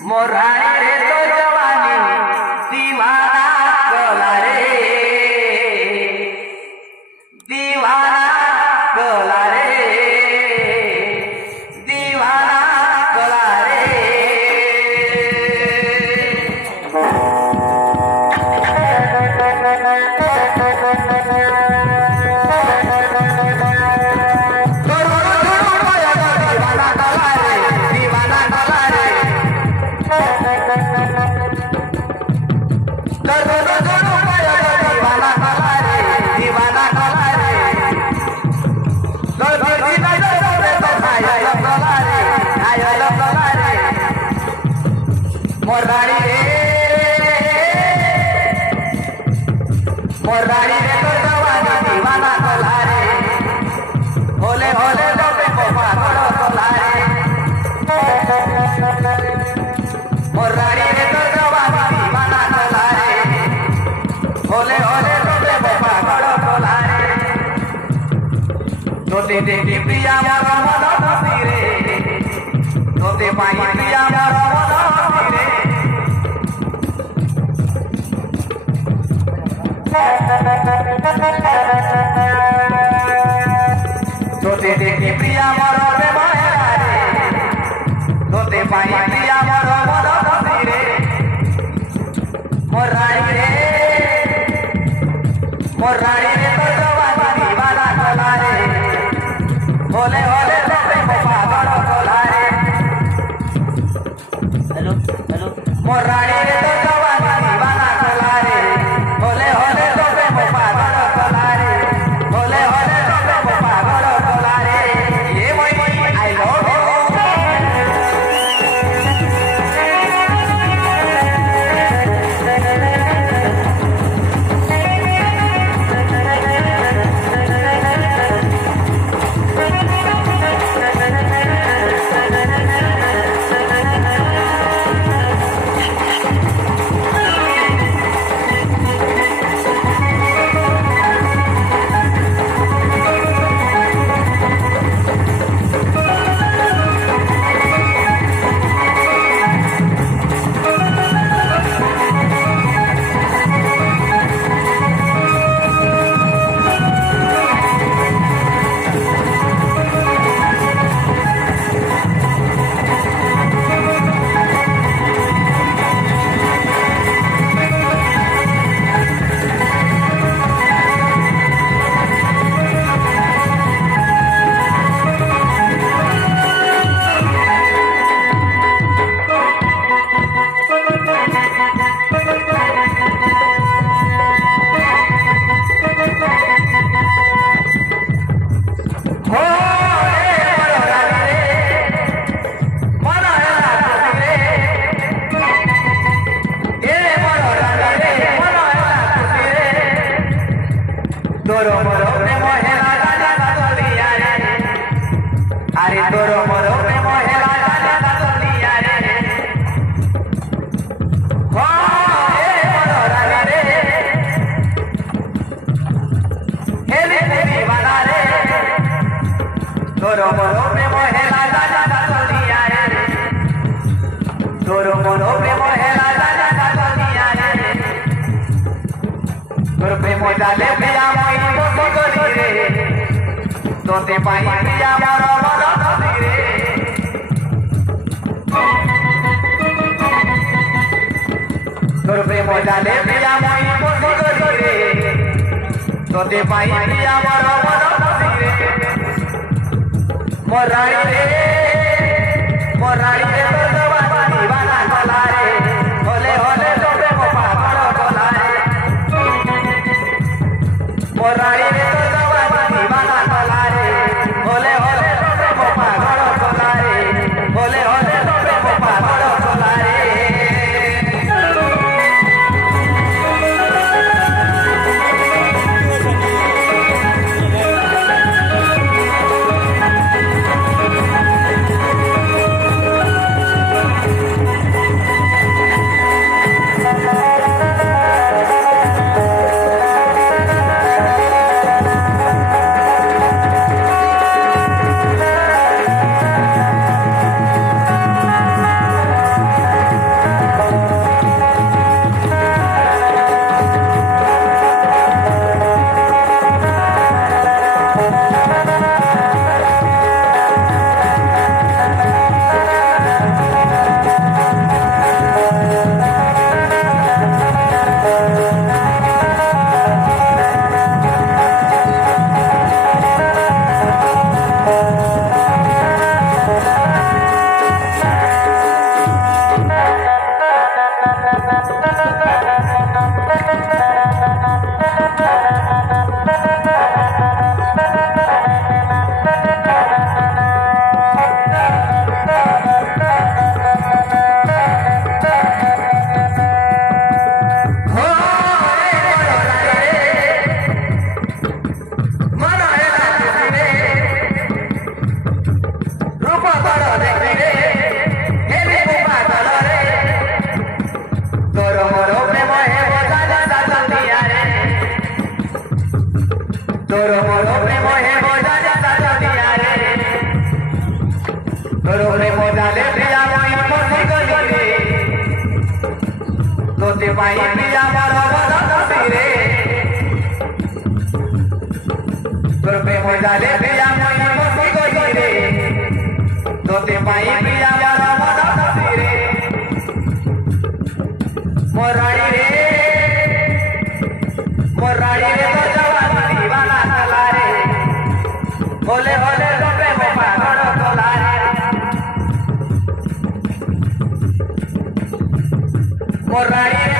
मोरानी रे तो जवानी दीवाना कला रे, दीवाना कला रे, दीवाना कला रे। मोरानी रे तो जवानी दीवाना कला रे, होले होले लोटे कोपा करो कला रे। मोरानी रे तो जवानी दीवाना कला रे, होले होले लोटे कोपा करो कला रे। तोते देखी प्रिया मोर मन खुशी रे, तोते पाई प्रिया मोर मन खुशी रे। तोते देखी प्रिया मोर रे माया रे, तोते पाई प्रिया मोर मन खुशी रे। मोरानी रे तो जवानी दीवाना कला रे, होले होले लोटे कोपा करो कला रे। हेलो हेलो मोरानी रे तो जवानी दीवाना कला रे, होले होले लोटे कोपा करो कला रे, होले होले लोटे कोपा करो कला रे। ये मोई आई लव यू। तोरो मोरो प्रेम हेला जाने दुनिया रे, अरे तोरो मोरो प्रेम हेला जाने दुनिया रे। हो ए मोरो रानी रे, हेली दीवाना रे, तोरो मोरो प्रेम हेला जाने दुनिया रे, तोरो मोरो प्रेम हेला जाने दुनिया रे। तोर प्रेम जाले प्रिया मोई बसी गली रे, तोते पाई प्रिया मोर मन खुशी रे। तोर प्रेम जाले प्रिया मोई बसी गली रे, तोते पाई प्रिया मोर मन खुशी रे। मोरानी रे तो जवानी दीवाना कला रे, होले होले लोटे कोपा करो कला रे। मोरानी रे तो जवानी दीवाना कला रे, होले होले लोटे कोपा करो कला रे, होले होले लोटे कोपा करो कला रे। তোতে পাই প্রিয়া মর বদন রে তোর প্রেম জালে প্রিয়া মই বসি গই রে তোতে পাই প্রিয়া মর বদন রে মোরাড়ি রে তো জওয়ানি দিवाना चला रे होले होले तो प्रेम पागल चला रे मोराड़ी